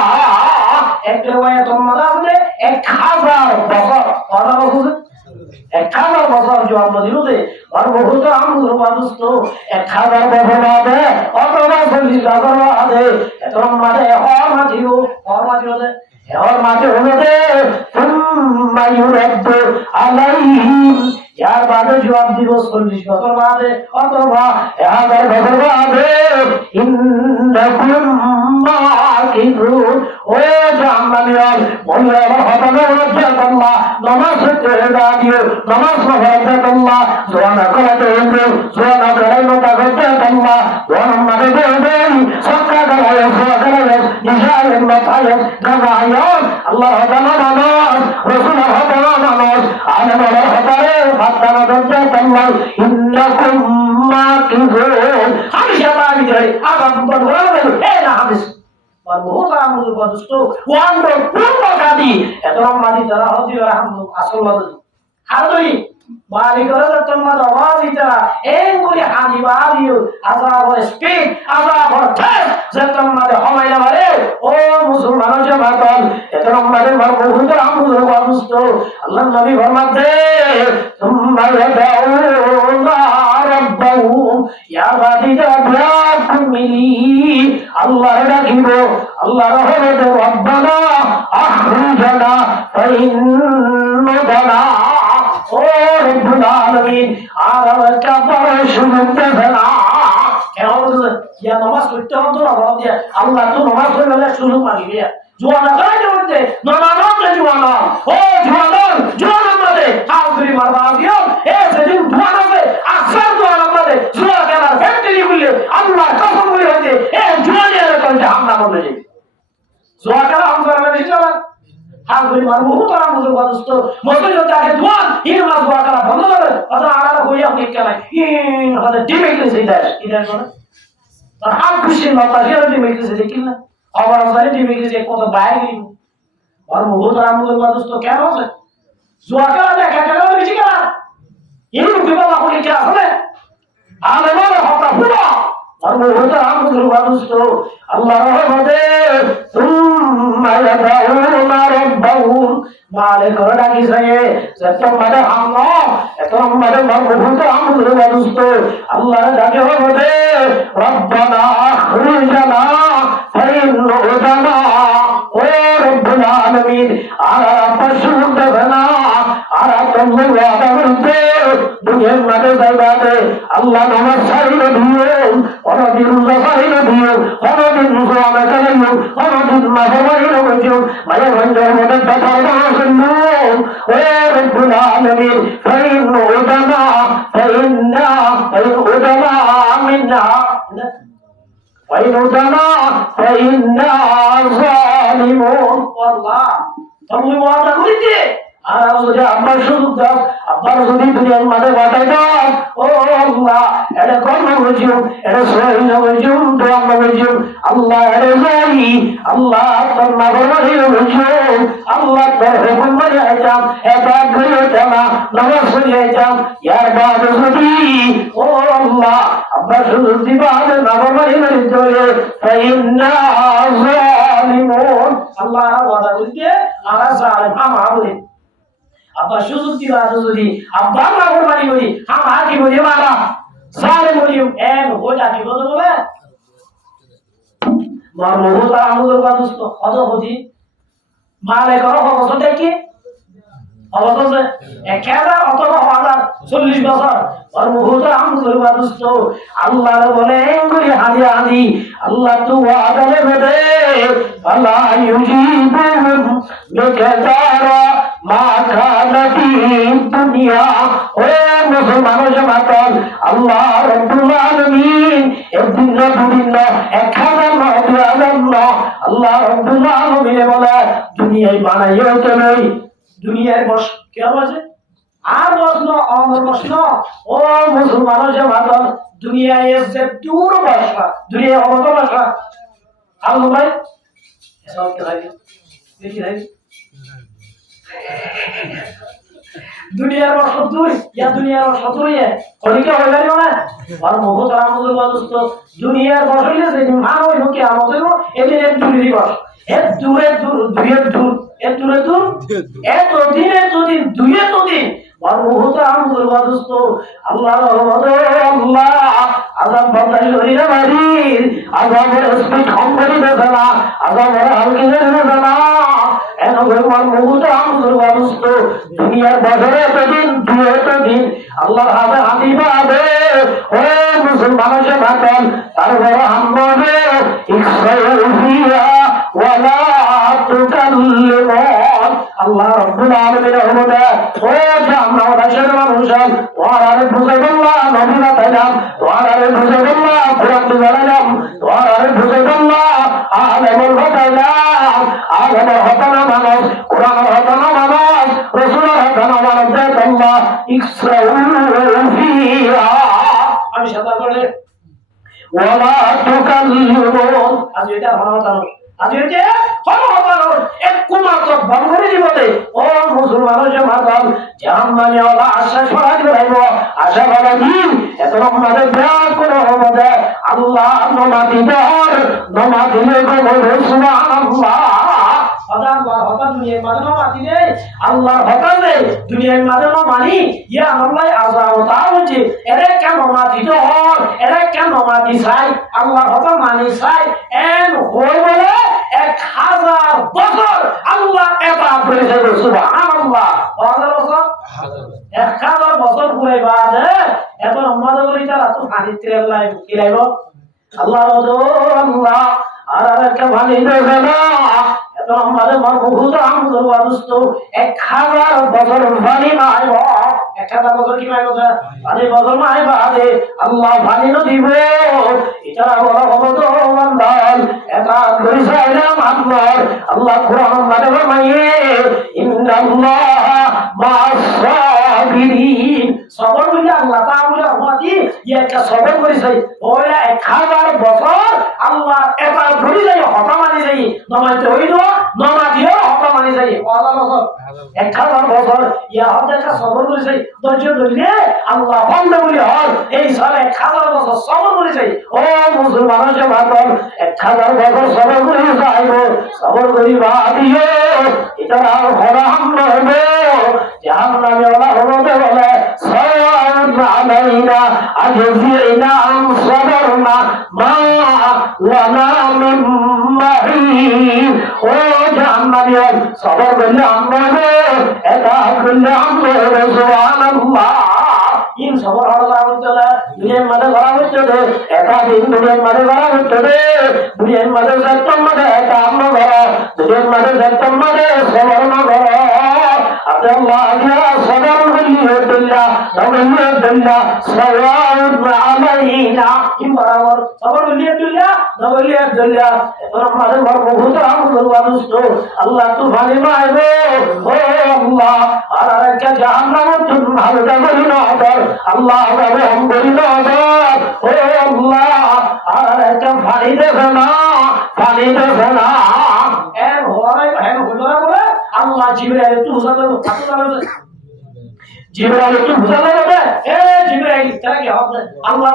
এক রিওয়ায়াতের মধ্যে আছে 1000 বছর কত বছর 1000 বছর জন্ম দিলতে আর বহুত আমুর মানুষ তো 1000 বছর বাদে অথবা 40 বছর বাদে এতরম মানে হর মাটিও হর মাটি হতে মায়ুরাদ্দু আলাইহিম यार बादे जवाब दिवस 40 বছর বাদে অথবা 1000 বছর বাদে ইন্নাকুম মাকিরুন। ও জাহান্নামীরা বললে আমার হতানো হচ্ছে আল্লাহ নামাজ পড়তে দাঁড়িয়ে নামাজ পড়তে আল্লাহ জোয়ানা করতে হবে জোয়ানা করে নটা করতে আল্লাহ জোয়ানা মানে দেবেন সক্কা করে সোয়া করে নিশায়ের মাথায় গায়াত আল্লাহ হতানো নামাজ রাসূলের হতানো নামাজ আলেমের হতারে হাতানো করতে আল্লাহ ইন্নাকুম মাকিরুন। হাদিসে পাওয়া যায় আবার বলবো এই না হাদিস और बहुत आमूल दोस्तों वन दो पूर्ण गादी एतरम मादी जरा होती है हम असल वाली हादरी मालिक रज़ तम्मद आवाज़ी तरह एंगुली हादी बारियो आज़ाब और स्पीड आज़ाब और ठेस जतम मादे हमारे वाले ओ मुसलमानों जमातल एतरम मादे बहुत आमूल दोस्तों अल्लाह नबी फरमाते तुम यदऊना रब्बहुम या बादी जात मिली अल्लाह राखिब अल्लाह रहमते रब्बाना अखरिजना फइन्नना ओ रब्बुल आलामीन आरामका पर शुनते फना কেমন ইয়া নামাজ পড়তে হতো না বল দিয়া আল্লাহ তো নামাজ পড়লে শুরু মারি দিয়া জোয়ানা গায় বলতে নামাজে জোয়ানা ও জোয়ানা মানে হাজরি মারবা দিও এ সেদিন জোয়ানা হবে আকসার জোয়ানা মানে জোয়ানা কেনার ফ্যাক্টরি বলে আল্লাহ কসম করে হতে এ জোয়ানের কলটা হামলা করবে জোয়ানা হামলা করবে না হাজরি মারবো তারা মুজে বাদস্ত মতে যদি আগে জোয়ান ইন মাস জোয়ানা বন্ধ করে অথবা আলাদা হইয়া অনেক কেলাই ইন হতে ডিমেটলি সেইটা এটা করে আর হাল খুশি মাতা যেটা ডিমেটলি সেই দেখি না আবার আমাদের ডিমেটলি যে কত বাইরে গেল আর বহুত আমুল বাদস্ত কেন আছে জোয়ানা দেখা গেল বেশি কেন ইন বিবাহ করে কি আসলে আলেমার হতা পুরো আর বহুত আমুল বাদস্ত আল্লাহ রহমতে তুম্মা ইয়াদাউনা রাব্বাহুম মালিক রাখি যায় সত্যম মানে হামলা এতম মানে বহুত আমুল বাদস্ত আল্লাহ ডাকে হবে রব্বানা আখরিজনা ফাইন্নুদানা ও রব্বুল আলামিন আরা পশুদনা আরা তুমি ওয়াদা করতে দুনিয়ার মাঝে যাইবাতে আল্লাহ নামাজ ছাড়িয়ে দিও অনদিন ছাড়িয়ে দিও অনদিন জোয়ানা চালাইও অনদিন মাহবাইরো গজিও মায়ের বন্ধের মধ্যে ব্যথার বাসন ও রব্বুল আলামিন ফাইন্নুদানা মিন্না وَإِنْ فَإِنَّا ظَالِمُونَ والله তুমি ওয়াদা করিতে আর যদি আব্বার সুযোগ দাও আব্বার যদি দুনিয়ার মাঝে বাঁচাই দাও ও আল্লাহ এটা কর্ম বুঝুম এটা সহিন বুঝুম দোয়া বুঝুম আল্লাহ এটা যাই আল্লাহ তোর নাগরি বুঝুম আল্লাহ তোর হুকুম মানে আইতাম এটা ঘুরে যাওয়া নামাজ পড়ে আইতাম ইয়ার বাদ যদি ও আল্লাহ আব্বার সুযোগ দিবা নাগরি ধরে ফাইন্না যালিমুন আল্লাহ ওয়াদা করিতে আর জালিম আমারে আব্বা সুযোগ দিবা যদি আব্বা নাগরি করি আমার কি বলি মারা সারে বলি এম ওটা কি বলে মার মোহতা আমুল বাদুস্ত কত হদি মালে করো অবস্থা দেখি অবস্থা 1000 অথবা 40 বছর আর মোহতা আমুল বাদুস্ত আল্লাহ বলে এঙ্গুলি হাদি আল্লাহ তো ওয়াদালে বেদে আল্লাহ ইউজিবুহুম বিকাদারা মা কানাতি দুনিয়া ও মুসলমান জামাত আল্লাহ রাব্বুল আলামিন একদিন না দুদিন না 1000 না বানাইও তুমি দুনিয়ার বস কে আছে আর বসন অমর বসন ও মুসলমান জামাত দুনিয়ায় এসে দূর বসা দুনিয়া অমর বসা আল্লাহ ভাই সব কে লাগে দেখি ভাই দুনিয়ার বস দূর ইয়া দুনিয়ার বস দূর ইয়া কলিকে হয়ে গেল না আর বহুত আমাদের দোস্ত দুনিয়ার বস হইলে যে মান হইল কি আমাদের এদিন এক দূরেরই বস এক দূরে দূর দুইয়ের দূর এক দূরে দূর এতদিন দুইয়ে আর বহুত আমাদের দোস্ত আল্লাহ আল্লাহ আযাব বাতাই লইরা মারির আযাবের স্পিড কম করে দেবে না আযাবের হালকা করে দেবে না এন ভগবান বহুত আমাদের দোস্ত দুনিয়ার বছরে এতদিন দুই আল্লাহর হাতে হাতি পাবে ও মুসলমানের ভাতন তারপরে আমবে ইকসাউফিয়া ওয়ালা তুকাল্লিমুন আল্লাহ রাব্বুল আলামিন রহমতে ও জান্নাতের মানুষ ওয়ারে বুঝাইল্লাহ নবীরা তাইলাম ওয়ারে বুঝাইল্লাহ কুরআন দিলাম ওয়ারে বুঝাইল্লাহ আলেমুল হতাইলাম আলেমুল হতানা মানুষ কুরআনের হতানা মানুষ রাসূলের হতানা মানুষ আল্লাহ ইকসাউফিয়া আমি সাদা করে ওয়ালা তুকাল্লিমুন আজ এটা ভালো আজ এটা ভালো এক কুমাত্র বন্ধরে দিবতে ও মুসলমানের জামাত জাহান্নামে ওলা আশা ছড়াই দেব আশা বলা দিন এত রকমের ব্যাগ করে হবে আল্লাহ নমাদিলে গো সুবহানাল্লাহ হঠাৎ দুনিয়ার মাঝে মাতি নেই আল্লাহর হঠাৎ নেই দুনিয়ার মাঝে মানি ইয়া আল্লাহ আযাব তা হচ্ছে এরা কেন মাতিত হন এরা কেন মাতি চাই আল্লাহর হঠাৎ মানি চাই এন হই বলে 1000 বছর আল্লাহ এটা করেছে সুবহানাল্লাহ 1000 বছর হয়ে বাদে এত নম্বর বলি তারা তো হাদিতে আল্লাহ কি লাইব আল্লাহ আল্লাহ আর একটা ভালো দেবে না এত নম্বরে বহুত আমাদের দোস্ত 1000 বছর পানি মাইব 1000 বছর কি মাইব পানি বছর মাইব আরে আল্লাহ পানি ন দিব এটা বড় হবে তো বান্দাল এটা করে চাইলাম আল্লাহ কোরআন মানে মাইয়ে ইন্নাল্লাহ মা'আস-সাবিরিন সবর বলি আল্লাহ তাআলা আমাদি একটা সবর করেছে ওরা 1000 বছর আল্লাহ এটা ধরে যাই হতা মানি যাই নমাইতে হইল নমাদিও হতা মানি যাই 1000 বছর ইয়া হতে একটা সবর করেছে ধৈর্য ধরলে আল্লাহ বন্ধ বলি হল এই সালে 1000 বছর সবর করেছে ও মুসলমানের জামাত 1000 বছর সবর করে যাইব সবর করিবা দিও এটা হরাম হবে জাহান্নামে ওলা হবে বলে সাওয়ান আলাইনা আজজিনা আম সাবরনা মা লানা মিন মাহিন ও জাহান্নামে সবর করলে আমরা এটা করলে আমরা সুবহানাল্লাহ ইন সবর হওয়া হচ্ছে দুনিয়ার মাঝে করা হচ্ছে এটা দিন দুনিয়ার মাঝে করা হচ্ছে দুনিয়ার মাঝে সত্যম মাঝে এটা আমরা করো দুনিয়ার মাঝে সত্যম মাঝে সবর না করো আল্লাহ ইয়া সবর বিল্লাহ বিল্লাহ সাওয়াউন আলাইনা ইন বরাবর সবর বিল্লাহ বিল্লাহ তোর মাঝে বহুত আমাদের মানুষ তো আল্লাহ তু ভালো মাইবে ও আল্লাহ আর একটা জাহান্নাম তুই ভালো বলি না আল্লাহ রহম করি না ও আল্লাহ আর একটা পানি দেবে না এর হয় হলো না বলে আল্লাহ জিবরাইল তু বুঝাতে জিবরাইল তু বুঝাতে হবে এ জিবরাইল তারা কি হবে আল্লাহ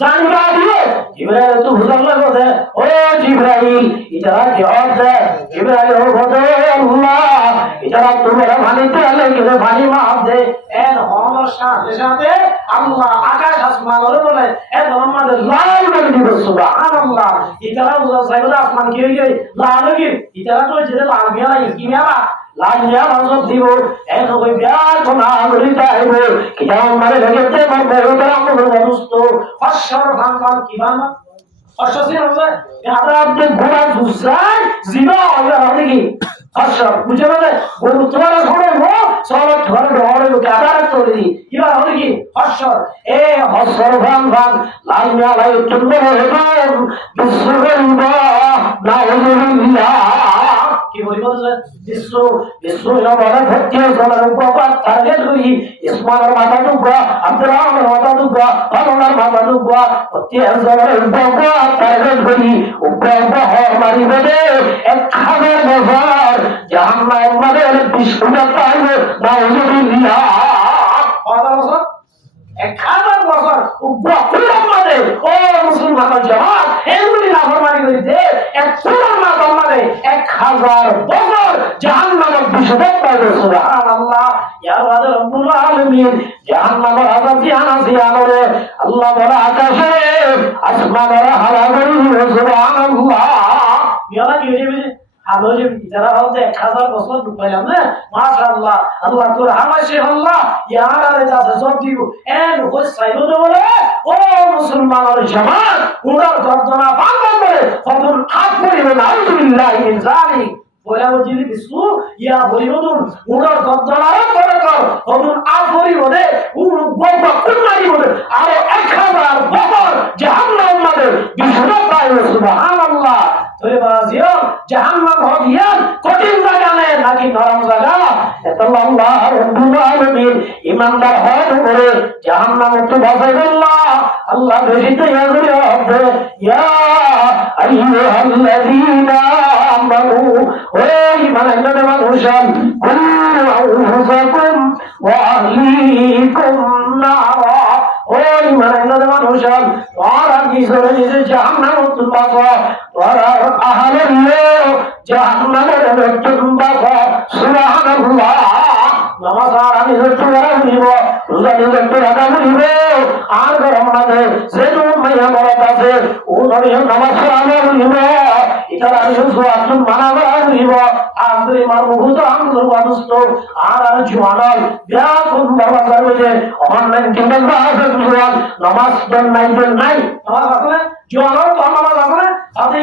জানবা দিও জিবরাইল তু বুঝাতে হবে ও জিবরাইল এটা কি হবে জিবরাইল হবে আল্লাহ এটা তোমার ভানিতে আলে গেলে ভানি মাফ দে এর হওয়ার সাথে সাথে আল্লাহ আকাশ আসমানের বলে এ মোহাম্মদ লাল করে দিব সুবহানাল্লাহ এটা বুঝা সাইবুল আসমান কি হই লাল কি এটা তো যেটা লাল মিয়া কি মিয়া লাল মিয়া মানুষ দিব এ নবী বিয়ার কোনা করি তাইব কিয়াম মানে লাগতে মরবে ওটা আমাদের দোস্ত ফসর ভাঙমান কি ভাঙমান ফসর আছে এটা আপনি ঘোড়া দুসাই জিবা হবে কি ফসর বুঝে মানে গরু তোমার ঘোড়া হো সব ঘরে ঘরে লোকে আবার করে দি এবার হবে কি ফসর এ ফসর ভাঙমান লাল মিয়া লাই তুমি হবে বিশ্বল্লাহ নাউযুবিল্লাহ কি বলি বলছে বিশ্ব বিশ্ব বড় ভর্তি সোনার উপর টার্গেট করি ইসমানের মাথা টুকরা আব্দুর রহমানের মাথা টুকরা আল্লাহর মাথা টুকরা ভর্তি সোনার উপর টার্গেট করি উপর মারিবে দে 1000 বছর জাহান্নাম মানে বিষ্ণু পাইবে নাউজুবিল্লাহ 1000 বছর 1000 বছর উপকুলের মাঝে ও মুসলমানের জামাত এগুলি নাফরমানি করিতে এক পুরো মাথার মাঝে 1000 বছর জাহান্নামের বিষ্ণু পাইবে সুবহানাল্লাহ ইয়া রাব্বুল আলামিন জাহান্নামের আযাবি আনাসিয়ানরে আল্লাহ বড় আকাশে আসমানের হালা করি সুবহানাল্লাহ ইয়ালা কি হইবে আলো যে যারা হতে 1000 বছর ঢুকাইলাম না মাশাআল্লাহ আল্লাহ তোর হামাশে আল্লাহ ইয়ারে যাচ্ছে সব দিব এন হোসাইলো বলে ও মুসলমানের জামাত উনার গর্দনা বাঁধা করে ফতুল আট করিবে নাউজুবিল্লাহি মিন যালিক বলা বলি বিষ্ণু ইয়া বলিবদুন উনার গর্দনা করে কর ফতুল আট করিবে রে উন গোবা কোন মারিবে আর 1000 বছর জাহান্নাম মাদের বিষ্ণু পাইবে সুবহানাল্লাহ তোরে বাজিও জাহান্নাম হদিয়ান কঠিন জায়গা নেই নাকি নরম জায়গা এত আল্লাহ রাব্বুল আলামিন ইমানদার হওয়ার উপরে জাহান্নাম থেকে বাঁচাইল্লাহ আল্লাহ বেশিতে ইয়াজুরি হবে ইয়া আইয়ুহাল্লাযীনা আমানু ও ঈমানদার মানুষজন কুল্লু আনফুসাকুম ওয়া আহলিকুম নারা ও ঈমানদার মানুষজন তোমরা নিজে জাহান্নাম থেকে বাঁচো তোমরা আহলের জাহান্নামের থেকে বাঁচো সুবহানাল্লাহ নামাজ আর আমি যতটুকু বলিব রোজা যতটুকু রাখা বলিব আর গরম মাঝে যেন মাইয়া মরত আছে ও নড়িয়ে নামাজ পড়ানো বলিব এটা আমি শুধু আসুন মানা করা বলিব আজকে আমার মুখত আমগুলোর বাদুস্ত আর আমি জোয়ানাল বিয়া কোন বাবা করবে অনলাইন কিংবা নামাজ দেন নাই নামাজ আসলে জোয়ানাল তো নামাজ আসলে সাথে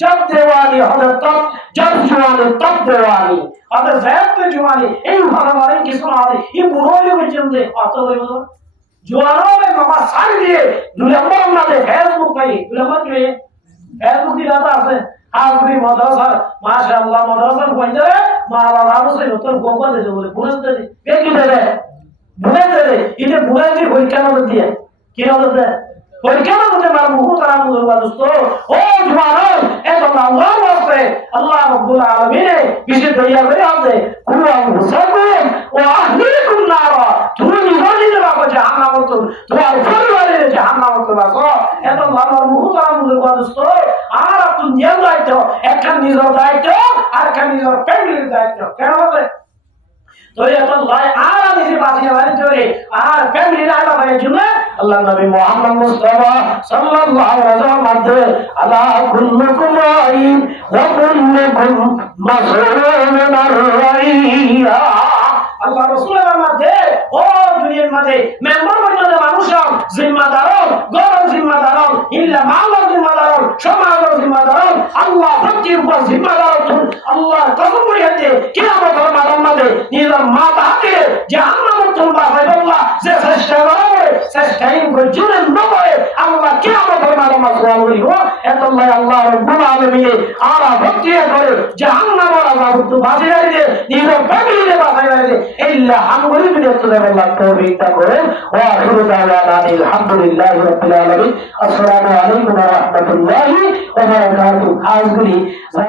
जब देवानी हजरत तब जब जुआनी तब देवानी अगर जैब पे जुआनी इन हमारे किस्म आते ये बुढ़ों में जिंदे आते हुए जुआनों में मामा सारी दिए दुलम्बर ना दे फेसबुक पे दुलम्बर क्यों है फेसबुक की जाता है आज भी मदरसा माशाअल्लाह मदरसा पहुंच जाए माला रामो से उत्तर गोपा दे जो बोले पुलिस दे ये क्यों दे रहे इन्हें बुढ़े की कोई क्या मदद दिया क्या मदद है कोई क्या मदद है मार मुँह तारा मुँह दोस्तों ओ जुआनों আল্লাহ ওয়াস্তে আল্লাহ রাব্বুল আলামিন বিশেষ দয়া করে আপনি কুরআন মুসাকুম ওয়া আহলিকুম নারা তুমি নিজে বাবা জাহান্নাম তো তোমার পরিবারের জাহান্নাম তো বাসো এত আল্লাহর মুহতারাম দোস্ত আর আপনি নিয়ম দায়িত্ব একটা নিজের দায়িত্ব আর একটা নিজের ফ্যামিলির দায়িত্ব কেন হবে তো এত লাই আর নিজে বাঁচিয়ে বাড়ি আর ফ্যামিলির আলাদা হয়ে জন্য আল্লাহ নবী মুহাম্মদ মুস্তাফা সাল্লাল্লাহু আলাইহি ওয়াসাল্লাম আলা কুল্লুকুম রাইন ওয়া কুল্লুকুম মাসউলুন আন রাইয়া আল্লাহ রাসূলের মধ্যে ও দুনিয়ার মধ্যে মেম্বার পর্যন্ত মানুষ জিম্মাদার গরম জিম্মাদার ইল্লা মাওলার জিম্মাদার সমাজের জিম্মাদার আল্লাহ প্রতি উপর জিম্মাদার আল্লাহর কসম করিয়াতে কিয়ামতের মাঠে নিজের মাথাকে জাহান্নামে তুলবা আল্লাহ যে চেষ্টা করবে চেষ্টাই করছিনে নয় আল্লাহ কিয়ামতের মাঠে সওয়াল করিব এত আল্লাহ রাব্বুল আলামিন আর ভক্তি করে জাহান্নামের আযাব তো বাঁচিয়ে দিতে নিজের ফ্যামিলিকে বাঁচিয়ে দিতে ইল্লা আমগুলি বিরত আল্লাহ তৌফিক করেন ওয়া আখিরু দাওয়ানা আলহামদুলিল্লাহি রাব্বিল আলামিন আসসালামু আলাইকুম ওয়া রাহমাতুল্লাহি ওয়া বারাকাতুহু আজগুলি